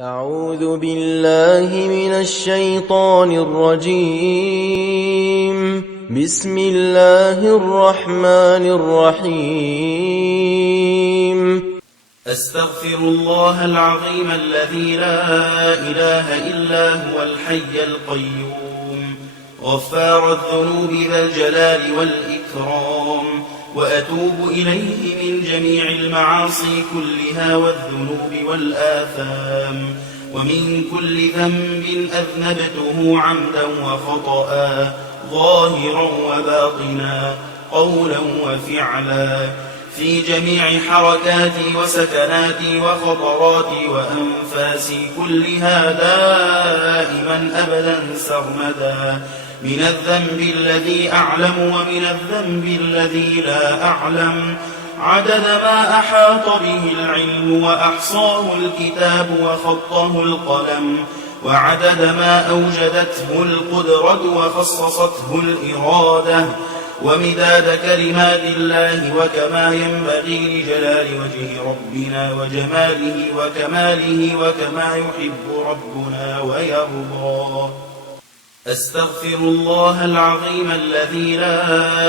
أعوذ بالله من الشيطان الرجيم. بسم الله الرحمن الرحيم. أستغفر الله العظيم الذي لا إله إلا هو الحي القيوم غفار الذنوب ذا الجلال والإكرام، وأتوب إليه من جميع المعاصي كلها والذنوب والآثام، ومن كل ذنب أذنبته عمدا وخطأ ظاهرا وباطنا قولا وفعلا، في جميع حركاتي وسكناتي وخطراتي وأنفاسي كلها دائما أبدا سرمدا، من الذنب الذي أعلم ومن الذنب الذي لا أعلم، عدد ما أحاط به العلم وأحصاه الكتاب وخطه القلم، وعدد ما أوجدته القدرة وخصصته الإرادة، ومداد كلمات الله وكما ينبغي لجلال وجه ربنا وجماله وكماله وكما يحب ربنا ويرضى. أستغفر الله العظيم الذي لا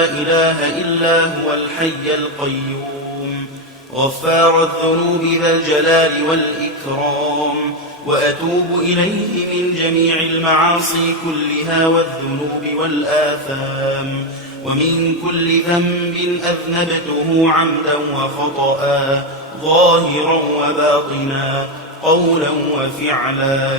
إله إلا هو الحي القيوم غفار الذنوب ذا الجلال والإكرام، وأتوب إليه من جميع المعاصي كلها والذنوب والآثام، ومن كل ذنب أذنبته عمدا وخطأ ظاهرا وباطنا قولا وفعلا،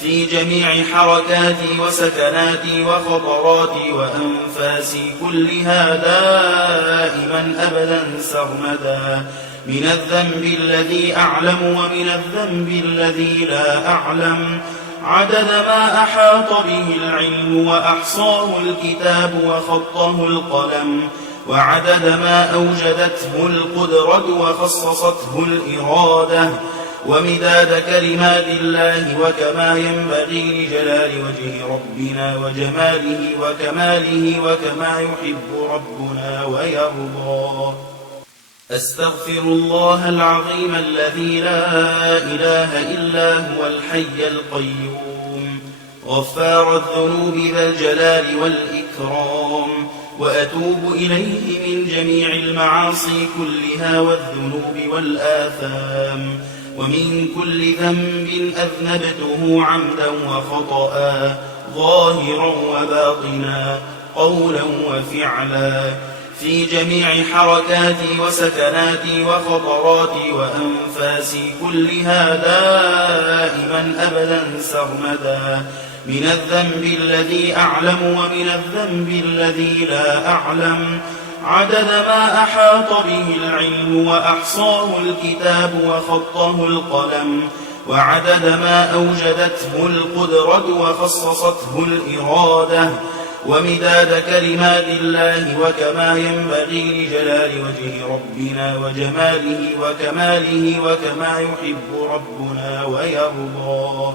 في جميع حركاتي وسكناتي وخطراتي وأنفاسي كلها دائما أبدا سرمدا، من الذنب الذي أعلم ومن الذنب الذي لا أعلم، عدد ما أحاط به العلم وأحصاه الكتاب وخطه القلم، وعدد ما أوجدته القدرة وخصصته الإرادة، ومداد كلمات الله وكما ينبغي لجلال وجه ربنا وجماله وكماله وكما يحب ربنا ويرضى. أستغفر الله العظيم الذي لا إله إلا هو الحي القيوم غفار الذنوب ذا الجلال والإكرام، وأتوب إليه من جميع المعاصي كلها والذنوب والآثام، ومن كل ذنب أذنبته عمدا وخطأ ظاهرا وباطنا قولا وفعلا، في جميع حركاتي وسكناتي وخطراتي وأنفاسي كلها دائما أبدا سرمدا، من الذنب الذي أعلم ومن الذنب الذي لا أعلم، عدد ما أحاط به العلم وأحصاه الكتاب وخطه القلم، وعدد ما أوجدته القدرة وخصصته الإرادة، ومداد كلمات الله وكما ينبغي لجلال وجه ربنا وجماله وكماله وكما يحب ربنا ويرضى.